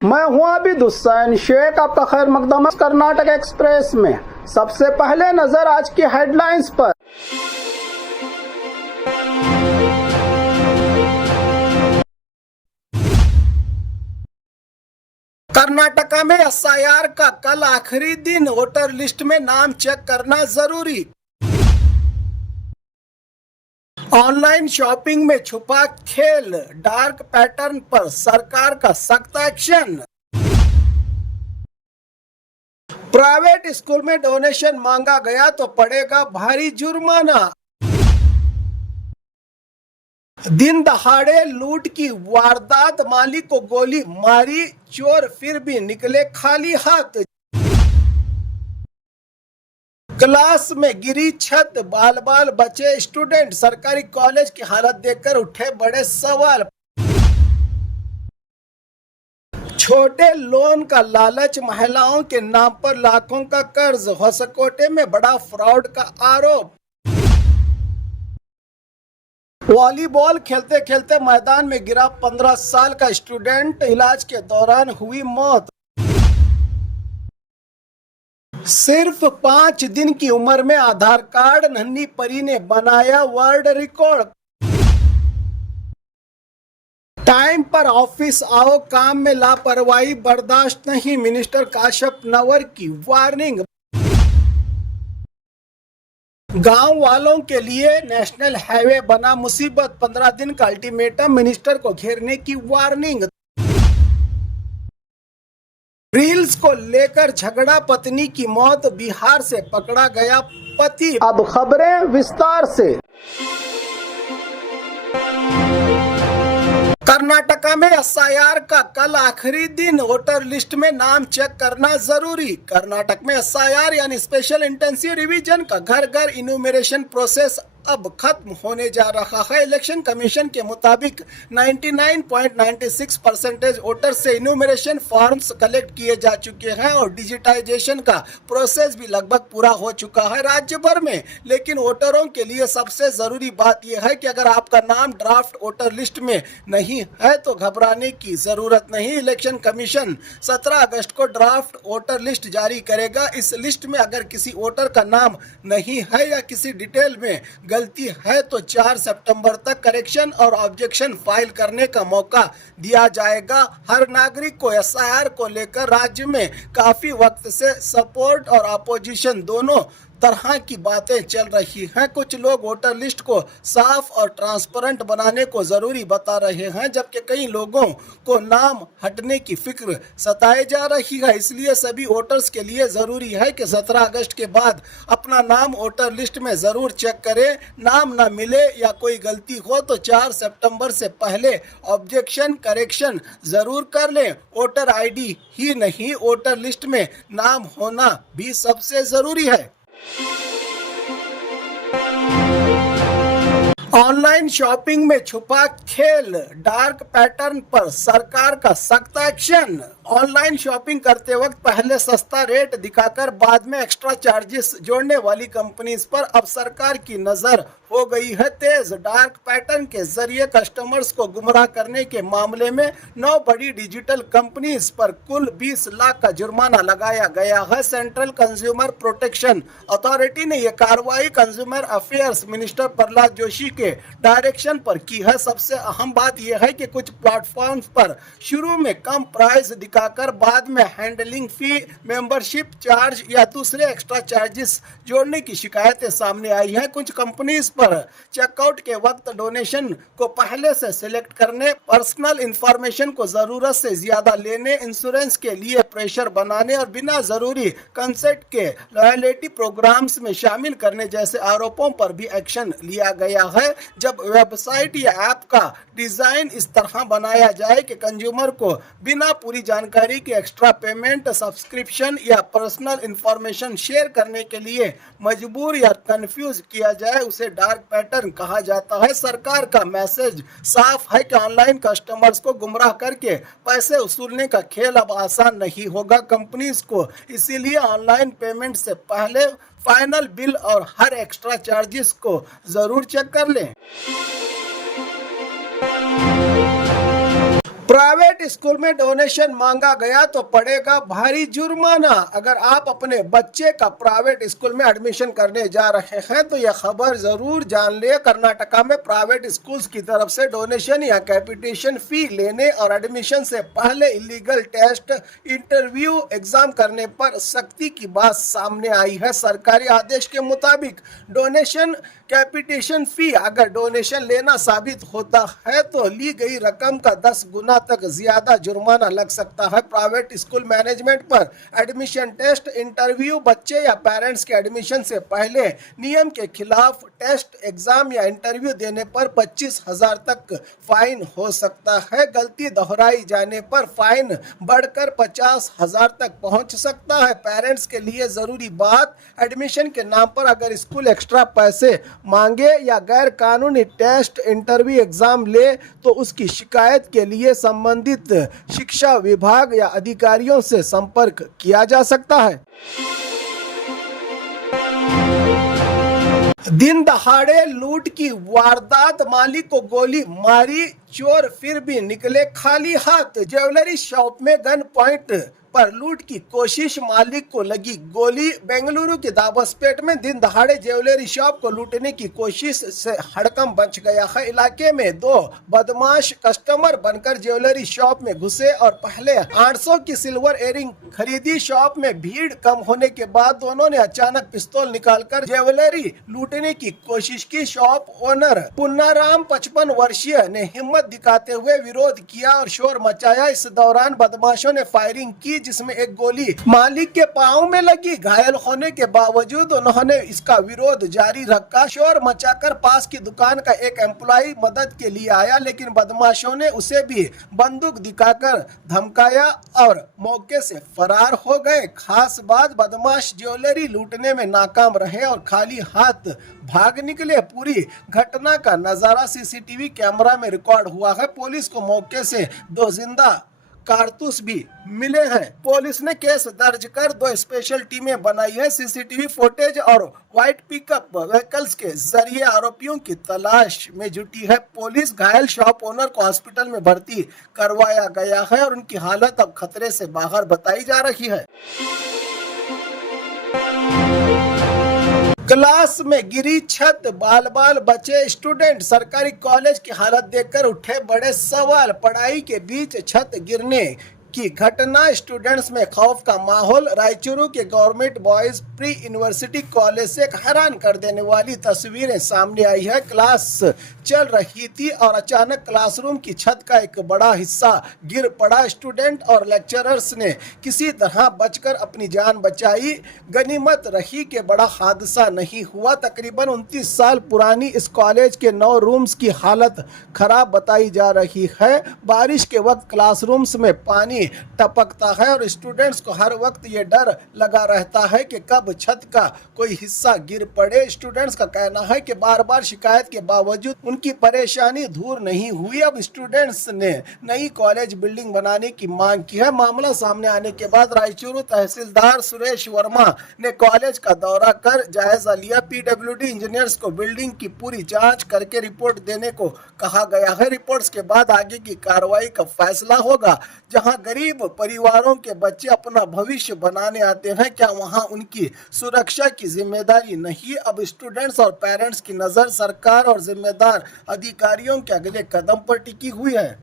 मैं हूं आबिद हुसैन शेख, आपका खैर मकदम कर्नाटक एक्सप्रेस में। सबसे पहले नजर आज की हेडलाइंस पर। कर्नाटका में एसआईआर का कल आखिरी दिन, वोटर लिस्ट में नाम चेक करना जरूरी। ऑनलाइन शॉपिंग में छुपा खेल, डार्क पैटर्न पर सरकार का सख्त एक्शन। प्राइवेट स्कूल में डोनेशन मांगा गया तो पड़ेगा भारी जुर्माना। दिन दहाड़े लूट की वारदात, मालिक को गोली मारी, चोर फिर भी निकले खाली हाथ। क्लास में गिरी छत, बाल बाल बचे स्टूडेंट, सरकारी कॉलेज की हालत देखकर उठे बड़े सवाल। छोटे लोन का लालच, महिलाओं के नाम पर लाखों का कर्ज, होसकोटे में बड़ा फ्रॉड का आरोप। वॉलीबॉल खेलते खेलते मैदान में गिरा 15 साल का स्टूडेंट, इलाज के दौरान हुई मौत। सिर्फ 5 दिन की उम्र में आधार कार्ड, नन्ही परी ने बनाया वर्ल्ड रिकॉर्ड। टाइम पर ऑफिस आओ, काम में लापरवाही बर्दाश्त नहीं, मिनिस्टर काशप नवर की वार्निंग। गांव वालों के लिए नेशनल हाईवे बना मुसीबत, 15 दिन का अल्टीमेटम, मिनिस्टर को घेरने की वार्निंग। रील्स को लेकर झगड़ा, पत्नी की मौत, बिहार से पकड़ा गया पति। अब खबरें विस्तार से। कर्नाटका में एसआईआर का कल आखिरी दिन, वोटर लिस्ट में नाम चेक करना जरूरी। कर्नाटक में एसआईआर यानी स्पेशल इंटेंसिव रिवीजन का घर घर इन्यूमरेशन प्रोसेस अब खत्म होने जा रहा है। इलेक्शन कमीशन के मुताबिक 99.96% वोटर से इन्यूमरेशन फॉर्म्स कलेक्ट किए जा चुके हैं और डिजिटाइजेशन का प्रोसेस भी लगभग पूरा हो चुका है राज्य भर में। लेकिन वोटरों के लिए सबसे जरूरी बात यह है कि अगर आपका नाम ड्राफ्ट वोटर लिस्ट में नहीं है तो घबराने की जरूरत नहीं। इलेक्शन कमीशन 17 अगस्त को ड्राफ्ट वोटर लिस्ट जारी करेगा। इस लिस्ट में अगर किसी वोटर का नाम नहीं है या किसी डिटेल में गलती है तो 4 सितंबर तक करेक्शन और ऑब्जेक्शन फाइल करने का मौका दिया जाएगा। हर नागरिक को एसआईआर को लेकर राज्य में काफी वक्त से सपोर्ट और अपोजिशन दोनों तरह की बातें चल रही हैं। कुछ लोग वोटर लिस्ट को साफ और ट्रांसपेरेंट बनाने को जरूरी बता रहे हैं, जबकि कई लोगों को नाम हटने की फिक्र सताए जा रही है। इसलिए सभी वोटर्स के लिए जरूरी है कि 17 अगस्त के बाद अपना नाम वोटर लिस्ट में जरूर चेक करें। नाम न मिले या कोई गलती हो तो 4 सितंबर से पहले ऑब्जेक्शन करेक्शन जरूर कर लें। वोटर आईडी ही नहीं, वोटर लिस्ट में नाम होना भी सबसे जरूरी है। ऑनलाइन शॉपिंग में छुपा खेल, डार्क पैटर्न पर सरकार का सख्त एक्शन। ऑनलाइन शॉपिंग करते वक्त पहले सस्ता रेट दिखाकर बाद में एक्स्ट्रा चार्जेस जोड़ने वाली कंपनीज पर अब सरकार की नजर हो गई है तेज। डार्क पैटर्न के जरिए कस्टमर्स को गुमराह करने के मामले में 9 बड़ी डिजिटल कंपनीज पर कुल 20 लाख का जुर्माना लगाया गया है। सेंट्रल कंज्यूमर प्रोटेक्शन अथॉरिटी ने यह कार्रवाई consumer affairs minister Prahlad Joshi के डायरेक्शन पर की है। सबसे अहम बात यह है कि कुछ प्लेटफॉर्म्स पर शुरू में कम प्राइस दिखाकर बाद में हैंडलिंग फी, मेंबरशिप चार्ज या दूसरे एक्स्ट्रा चार्जेस जोड़ने की शिकायतें सामने आई है। कुछ कंपनीज पर चेकआउट के वक्त डोनेशन को पहले से सिलेक्ट करने, पर्सनल इंफॉर्मेशन को जरूरत से ज्यादा लेने, इंश्योरेंस के लिए प्रेशर बनाने और बिना जरूरी कंसेंट के लॉयल्टी प्रोग्राम्स में शामिल करने जैसे आरोपों पर भी एक्शन लिया गया है। जब वेबसाइट या ऐप का डिजाइन इस तरह बनाया जाए कि कंज्यूमर को बिना पूरी जानकारी के एक्स्ट्रा पेमेंट, सब्सक्रिप्शन या पर्सनल इंफॉर्मेशन शेयर करने के लिए मजबूर या कंफ्यूज किया जाए, उसे डार्क पैटर्न कहा जाता है। सरकार का मैसेज साफ है कि ऑनलाइन कस्टमर्स को गुमराह करके पैसे वसूलने का खेल अब आसान नहीं होगा कंपनीज को। इसीलिए ऑनलाइन पेमेंट से पहले फाइनल बिल और हर एक्स्ट्रा चार्जेस को जरूर चेक कर लें। प्राइवेट स्कूल में डोनेशन मांगा गया तो पड़ेगा भारी जुर्माना। अगर आप अपने बच्चे का प्राइवेट स्कूल में एडमिशन करने जा रहे हैं तो यह खबर जरूर जान ले। कर्नाटका में प्राइवेट स्कूल्स की तरफ से डोनेशन या कैपिटेशन फी लेने और एडमिशन से पहले इलीगल टेस्ट, इंटरव्यू, एग्जाम करने पर सख्ती की बात सामने आई है। सरकारी आदेश के मुताबिक डोनेशन, कैपिटेशन फी अगर डोनेशन लेना साबित होता है तो ली गई रकम का 10 गुना तक ज्यादा जुर्माना लग सकता है। प्राइवेट स्कूल मैनेजमेंट पर एडमिशन टेस्ट, इंटरव्यू, बच्चे या पेरेंट्स के एडमिशन से पहले नियम के खिलाफ टेस्ट, एग्जाम या इंटरव्यू देने पर 25,000 तक फाइन हो सकता है। गलती दोहराई जाने पर फाइन बढ़कर 50,000 तक पहुंच सकता है। पेरेंट्स के लिए जरूरी बात, एडमिशन के नाम पर अगर स्कूल एक्स्ट्रा पैसे मांगे या गैर कानूनी टेस्ट, इंटरव्यू, एग्जाम ले तो उसकी शिकायत के लिए संबंधित शिक्षा विभाग या अधिकारियों से संपर्क किया जा सकता है। दिन दहाड़े लूट की वारदात, मालिक को गोली मारी, चोर फिर भी निकले खाली हाथ। ज्वेलरी शॉप में गन पॉइंट पर लूट की कोशिश, मालिक को लगी गोली। बेंगलुरु के दाबसपेट में दिन दहाड़े ज्वेलरी शॉप को लूटने की कोशिश से हड़कंप मच गया है। इलाके में दो बदमाश कस्टमर बनकर ज्वेलरी शॉप में घुसे और पहले 800 की सिल्वर इयररिंग खरीदी। शॉप में भीड़ कम होने के बाद दोनों ने अचानक पिस्तौल निकालकर ज्वेलरी लूटने की कोशिश की। शॉप ओनर पुन्नाराम 55 वर्षीय ने हिम्मत दिखाते हुए विरोध किया और शोर मचाया। इस दौरान बदमाशों ने फायरिंग की जिसमें एक गोली मालिक के पांव में लगी। घायल होने के बावजूद उन्होंने इसका विरोध जारी रखा। शोर मचाकर पास की दुकान का एक एम्प्लॉय मदद के लिए आया, लेकिन बदमाशों ने उसे भी बंदूक दिखाकर धमकाया और मौके से फरार हो गए। खास बात, बदमाश ज्वेलरी लूटने में नाकाम रहे और खाली हाथ भाग निकले। पूरी घटना का नजारा सीसीटीवी कैमरा में रिकॉर्ड हुआ है। पुलिस को मौके से 2 जिंदा कारतूस भी मिले हैं। पुलिस ने केस दर्ज कर 2 स्पेशल टीमें बनाई है। सीसीटीवी फुटेज और व्हाइट पिकअप व्हीकल्स के जरिए आरोपियों की तलाश में जुटी है। पुलिस घायल शॉप ओनर को हॉस्पिटल में भर्ती करवाया गया है और उनकी हालत अब खतरे से बाहर बताई जा रही है। क्लास में गिरी छत, बाल बाल बचे स्टूडेंट। सरकारी कॉलेज की हालत देखकर उठे बड़े सवाल। पढ़ाई के बीच छत गिरने की घटना, स्टूडेंट्स में खौफ का माहौल। रायचूरू के government boys pre university college से एक हैरान कर देने वाली तस्वीरें सामने आई है। क्लास चल रही थी और अचानक क्लासरूम की छत का एक बड़ा हिस्सा गिर पड़ा। स्टूडेंट और लेक्चरर्स ने किसी तरह बचकर अपनी जान बचाई। गनीमत रही कि बड़ा हादसा नहीं हुआ। तकरीबन 29 साल पुरानी इस कॉलेज के 9 रूम्स की हालत खराब बताई जा रही है। बारिश के वक्त क्लासरूम्स में पानी टपकता है और स्टूडेंट्स को हर वक्त ये डर लगा रहता है कि कब छत का कोई हिस्सा गिर पड़े। स्टूडेंट्स का कहना है कि बार बार शिकायत के बावजूद उनकी परेशानी दूर नहीं हुई। अब स्टूडेंट्स ने नई कॉलेज बिल्डिंग बनाने की मांग की है। मामला सामने आने के बाद रायचूरू तहसीलदार सुरेश वर्मा ने कॉलेज का दौरा कर जायजा लिया। पीडब्ल्यूडी इंजीनियर्स को बिल्डिंग की पूरी जांच करके रिपोर्ट देने को कहा गया है। रिपोर्ट्स के बाद आगे की कार्रवाई का फैसला होगा। जहां गरीब परिवारों के बच्चे अपना भविष्य बनाने आते हैं, क्या वहां उनकी सुरक्षा की जिम्मेदारी नहीं? अब स्टूडेंट्स और पेरेंट्स की नजर सरकार और जिम्मेदार अधिकारियों के अगले कदम पर टिकी हुई है।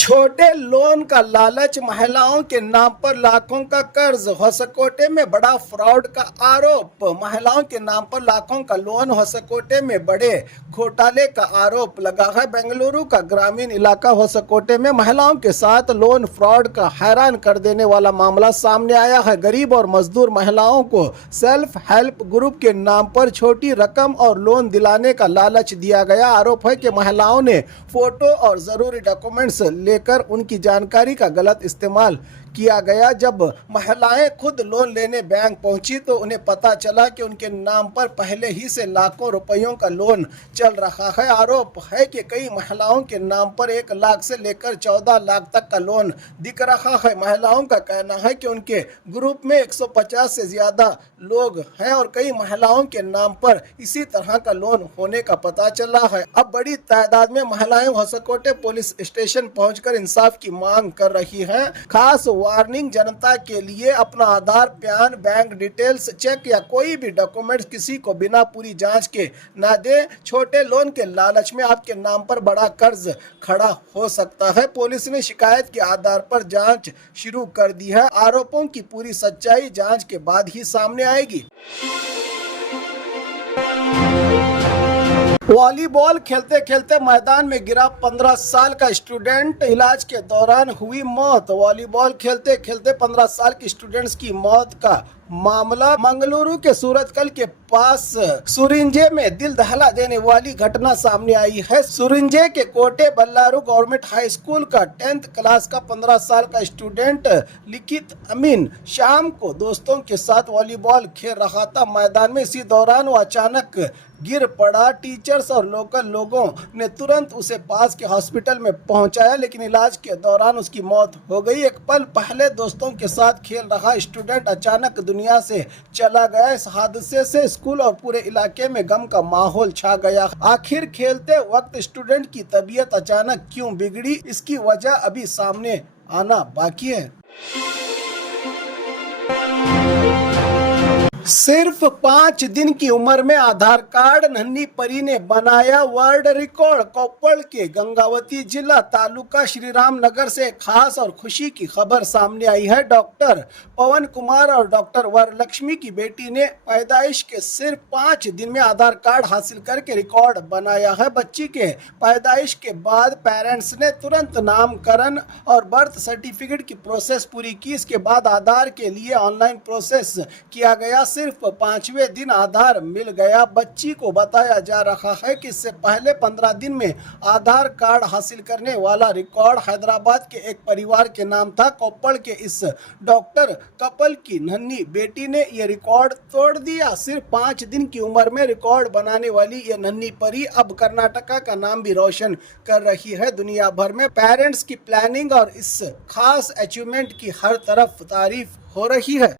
छोटे लोन का लालच, महिलाओं के नाम पर लाखों का कर्ज। होसकोटे में बड़ा फ्रॉड का आरोप। महिलाओं के नाम पर लाखों का लोन, होसकोटे में बड़े घोटाले का आरोप लगा है। बेंगलुरु का ग्रामीण इलाका होसकोटे में महिलाओं के साथ लोन फ्रॉड का हैरान कर देने वाला मामला सामने आया है। गरीब और मजदूर महिलाओं को सेल्फ हेल्प ग्रुप के नाम पर छोटी रकम और लोन दिलाने का लालच दिया गया। आरोप है कि महिलाओं ने फोटो और जरूरी डॉक्यूमेंट्स लेकर उनकी जानकारी का गलत इस्तेमाल किया गया। जब महिलाएं खुद लोन लेने बैंक पहुंची तो उन्हें पता चला कि उनके नाम पर पहले ही से लाखों रुपयों का लोन चल रहा है। आरोप है कि कई महिलाओं के नाम पर 1 लाख से लेकर 14 लाख तक का लोन दिख रहा है। महिलाओं का कहना है कि उनके ग्रुप में 150 से ज्यादा लोग हैं और कई महिलाओं के नाम पर इसी तरह का लोन होने का पता चला है। अब बड़ी तादाद में महिलाएं होसकोटे पुलिस स्टेशन पहुंचकर इंसाफ की मांग कर रही हैं। खास वार्निंग जनता के लिए, अपना आधार, पैन, बैंक डिटेल्स, चेक या कोई भी डॉक्यूमेंट्स किसी को बिना पूरी जांच के ना दे। छोटे लोन के लालच में आपके नाम पर बड़ा कर्ज खड़ा हो सकता है। पुलिस ने शिकायत के आधार पर जांच शुरू कर दी है। आरोपों की पूरी सच्चाई जांच के बाद ही सामने आएगी। वॉलीबॉल खेलते खेलते मैदान में गिरा 15 साल का स्टूडेंट, इलाज के दौरान हुई मौत। वॉलीबॉल खेलते खेलते 15 साल की स्टूडेंट्स की मौत का मामला मंगलुरु के सूरतकल के पास सुरिंजे में दिल दहला देने वाली घटना सामने आई है। सुरिंजे के कोटे बल्लारू गवर्नमेंट हाई स्कूल का 10th क्लास का 15 साल का स्टूडेंट लिखित अमीन शाम को दोस्तों के साथ वॉलीबॉल खेल रहा था। मैदान में इसी दौरान वो अचानक गिर पड़ा। टीचर्स और लोकल लोगों ने तुरंत उसे पास के हॉस्पिटल में पहुंचाया, लेकिन इलाज के दौरान उसकी मौत हो गई। एक पल पहले दोस्तों के साथ खेल रहा स्टूडेंट अचानक दुनिया से चला गया। इस हादसे से स्कूल और पूरे इलाके में गम का माहौल छा गया। आखिर खेलते वक्त स्टूडेंट की तबीयत अचानक क्यों बिगड़ी, इसकी वजह अभी सामने आना बाकी है। सिर्फ 5 दिन की उम्र में आधार कार्ड नन्ही परी ने बनाया वर्ल्ड रिकॉर्ड। कोप्पल के गंगावती जिला तालुका श्रीराम नगर से खास और खुशी की खबर सामने आई है। डॉक्टर पवन कुमार और डॉक्टर वरलक्ष्मी की बेटी ने पैदाइश के सिर्फ 5 दिन में आधार कार्ड हासिल करके रिकॉर्ड बनाया है। बच्ची के पैदाइश के बाद पेरेंट्स ने तुरंत नामकरण और बर्थ सर्टिफिकेट की प्रोसेस पूरी की। इसके बाद आधार के लिए ऑनलाइन प्रोसेस किया गया। सिर्फ 5वें दिन आधार मिल गया। बच्ची को बताया जा रहा है कि इससे पहले 15 दिन में आधार कार्ड हासिल करने वाला रिकॉर्ड हैदराबाद के एक परिवार के नाम था। कोप्पल के इस डॉक्टर कपल की नन्ही बेटी ने यह रिकॉर्ड तोड़ दिया। सिर्फ 5 दिन की उम्र में रिकॉर्ड बनाने वाली यह नन्ही परी अब कर्नाटका का नाम भी रोशन कर रही है। दुनिया भर में पेरेंट्स की प्लानिंग और इस खास अचीवमेंट की हर तरफ तारीफ हो रही है।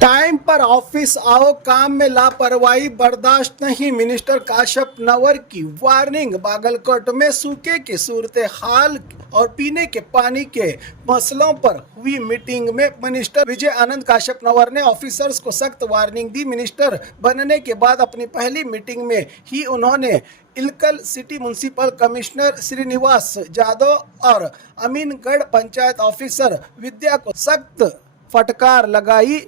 टाइम पर ऑफिस आओ, काम में लापरवाही बर्दाश्त नहीं, मिनिस्टर काशप नवर की वार्निंग। बागलकोट में सूखे की सूरत हाल और पीने के पानी के मसलों पर हुई मीटिंग में मिनिस्टर विजय आनंद काशप नवर ने ऑफिसर्स को सख्त वार्निंग दी। मिनिस्टर बनने के बाद अपनी पहली मीटिंग में ही उन्होंने Ilkal city municipal commissioner Srinivas Jadhav और अमीनगढ़ पंचायत ऑफिसर विद्या को सख्त फटकार लगाई।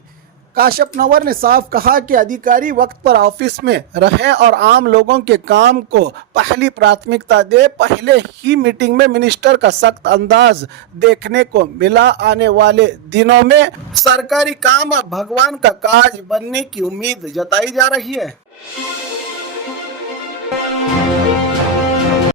काशप नवर ने साफ कहा कि अधिकारी वक्त पर ऑफिस में रहें और आम लोगों के काम को पहली प्राथमिकता दे। पहले ही मीटिंग में मिनिस्टर का सख्त अंदाज देखने को मिला। आने वाले दिनों में सरकारी काम अब भगवान का काज बनने की उम्मीद जताई जा रही है।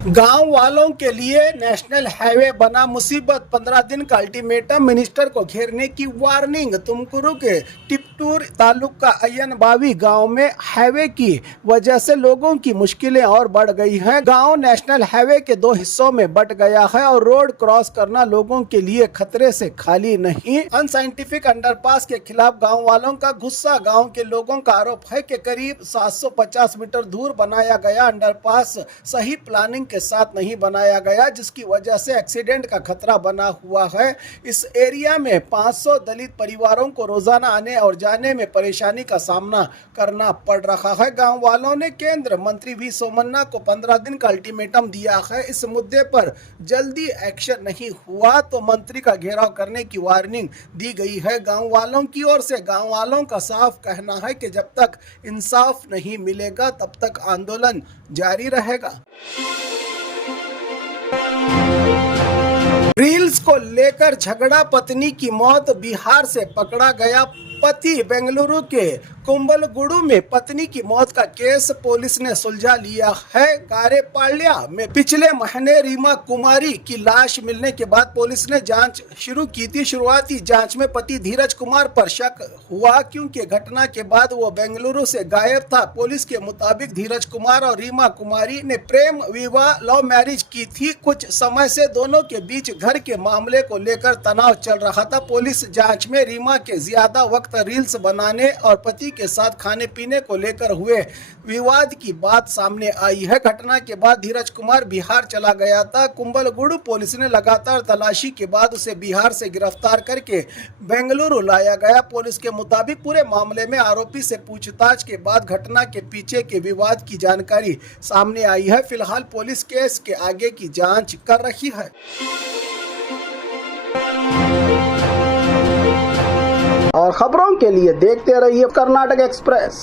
गांव वालों के लिए नेशनल हाईवे बना मुसीबत, 15 दिन का अल्टीमेटम, मिनिस्टर को घेरने की वार्निंग। तुमकुरू के टिपटूर तालुका अयनबावी गांव में हाईवे की वजह से लोगों की मुश्किलें और बढ़ गई हैं। गांव नेशनल हाईवे के 2 हिस्सों में बंट गया है और रोड क्रॉस करना लोगों के लिए खतरे से खाली नहीं। अनसाइंटिफिक अंडरपास के खिलाफ गाँव वालों का गुस्सा। गाँव के लोगों का आरोप है कि करीब 750 मीटर दूर बनाया गया अंडरपास सही प्लानिंग के साथ नहीं बनाया गया, जिसकी वजह से एक्सीडेंट का खतरा बना हुआ है। इस एरिया में 500 दलित परिवारों को रोजाना आने और जाने में परेशानी का सामना करना पड़ रहा है। गांव वालों ने केंद्र मंत्री वी सोमन्ना को 15 दिन का अल्टीमेटम दिया है। इस मुद्दे पर जल्दी एक्शन नहीं हुआ तो मंत्री का घेराव करने की वार्निंग दी गई है। गांव वालों की ओर से गांव वालों का साफ कहना है कि जब तक इंसाफ नहीं मिलेगा तब तक आंदोलन जारी रहेगा। रील्स को लेकर झगड़ा, पत्नी की मौत, बिहार से पकड़ा गया पति। बेंगलुरु के कुंबलगुडू में पत्नी की मौत का केस पुलिस ने सुलझा लिया है। गारेपाಳ್య में पिछले महीने रीमा कुमारी की लाश मिलने के बाद पुलिस ने जांच शुरू की थी। शुरुआती जांच में पति धीरज कुमार पर शक हुआ क्योंकि घटना के बाद वो बेंगलुरु से गायब था। पुलिस के मुताबिक धीरज कुमार और रीमा कुमारी ने प्रेम विवाह लव मैरिज की थी। कुछ समय से दोनों के बीच घर के मामले को लेकर तनाव चल रहा था। पुलिस जांच में रीमा के ज्यादा वक्त रील्स बनाने और पति के साथ खाने पीने को लेकर हुए विवाद की बात सामने आई है। घटना के बाद धीरज कुमार बिहार चला गया था। कुंबलगुडू पुलिस ने लगातार तलाशी के बाद उसे बिहार से गिरफ्तार करके बेंगलुरु लाया गया। पुलिस के मुताबिक पूरे मामले में आरोपी से पूछताछ के बाद घटना के पीछे के विवाद की जानकारी सामने आई है। फिलहाल पुलिस केस के आगे की जांच कर रही है। और खबरों के लिए देखते रहिए कर्नाटक एक्सप्रेस।